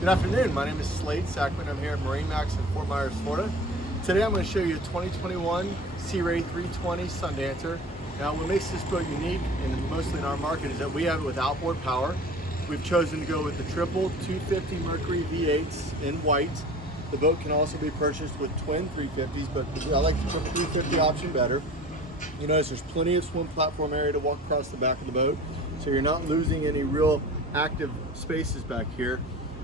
Good afternoon, my name is Slade Sackman. I'm here at MarineMax in Fort Myers, Florida. Today I'm going to show you a 2021 Sea Ray 320 Sundancer. Now what makes this boat unique, and mostly in our market, is that we have it with outboard power. We've chosen to go with the triple 250 Mercury V8s in white. The boat can also be purchased with twin 350s, but I like the triple 350 option better. You notice there's plenty of swim platform area to walk across the back of the boat, so you're not losing any real active spaces back here.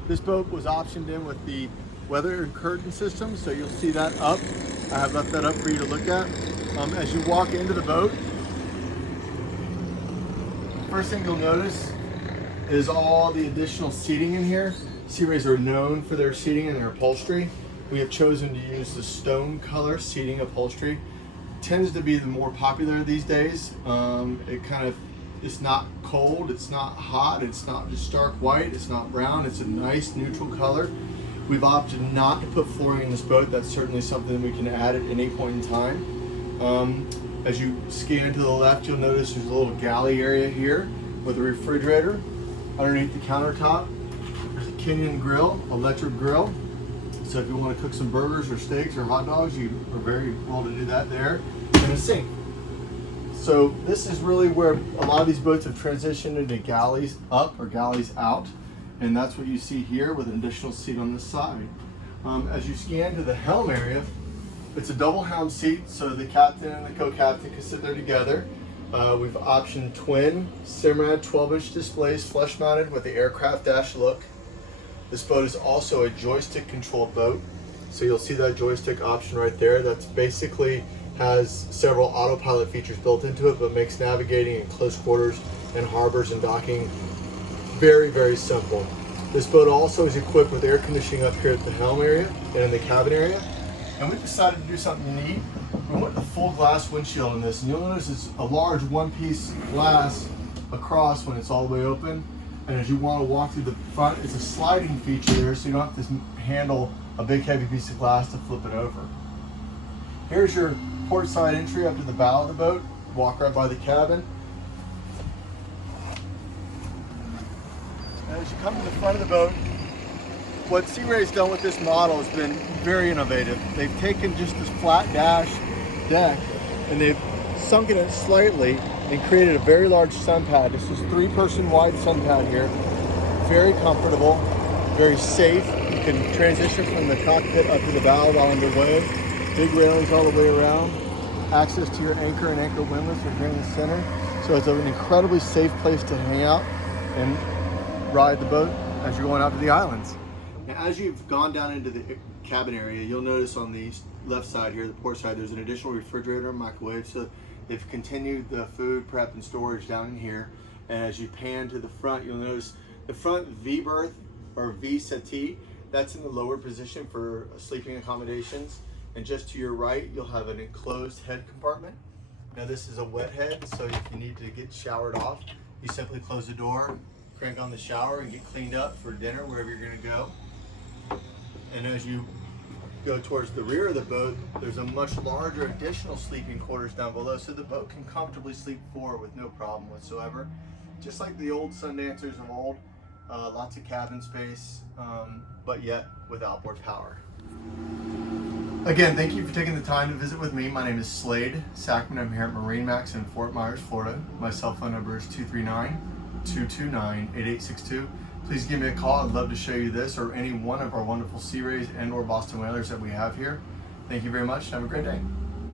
This boat was optioned in with the weather and curtain system, so you'll see that up. I have left that up for you to look at. As you walk into the boat, first thing you'll notice is all the additional seating in here. Sea Rays are known for their seating and their upholstery. We have chosen to use the stone color seating upholstery. Tends to be the more popular these days. It's not cold, it's not hot, it's not just stark white, it's not brown, it's a nice neutral color. We've opted not to put flooring in this boat. That's certainly something we can add at any point in time. As you scan to the left, you'll notice there's a little galley area here with a refrigerator. Underneath the countertop, there's a Kenyan grill, electric grill. So if you want to cook some burgers or steaks or hot dogs, you are very well to do that there. And a sink. So this is really where a lot of these boats have transitioned into galleys up or galleys out. And that's what you see here with an additional seat on the side. As you scan to the helm area, it's a double helm seat, so the captain and the co-captain can sit there together. We've optioned twin Simrad 12-inch displays, flush mounted with the aircraft dash look. This boat is also a joystick controlled boat. So you'll see that joystick option right there. That's basically has several autopilot features built into it, but makes navigating in close quarters and harbors and docking very, very simple. This boat also is equipped with air conditioning up here at the helm area and in the cabin area. And we decided to do something neat. We went with a full glass windshield in this, and you'll notice it's a large one-piece glass across when it's all the way open. And as you want to walk through the front, it's a sliding feature there, so you don't have to handle a big heavy piece of glass to flip it over. Here's your port side entry up to the bow of the boat. Walk right by the cabin. And as you come to the front of the boat, what Sea Ray's done with this model has been very innovative. They've taken just this flat dash deck and they've sunken it slightly and created a very large sun pad. This is 3-person wide sun pad here. Very comfortable, very safe. You can transition from the cockpit up to the bow while underway. Big railings all the way around. Access to your anchor and anchor windlass are here in the center. So it's an incredibly safe place to hang out and ride the boat as you're going out to the islands. Now, as you've gone down into the cabin area, you'll notice on the left side here, the port side, there's an additional refrigerator and microwave. So they've continued the food prep and storage down in here. And as you pan to the front, you'll notice the front V berth or V settee, that's in the lower position for sleeping accommodations. And just to your right, you'll have an enclosed head compartment. Now this is a wet head, so if you need to get showered off, you simply close the door, crank on the shower, and get cleaned up for dinner, wherever you're gonna go. And as you go towards the rear of the boat, there's a much larger additional sleeping quarters down below, so the boat can comfortably sleep 4 with no problem whatsoever. Just like the old Sundancers of old, lots of cabin space, but yet with outboard power. Again, thank you for taking the time to visit with me. My name is Slade Sackman. I'm here at MarineMax in Fort Myers, Florida. My cell phone number is 239-229-8862. Please give me a call. I'd love to show you this or any one of our wonderful Sea Rays and or Boston Whalers that we have here. Thank you very much. Have a great day.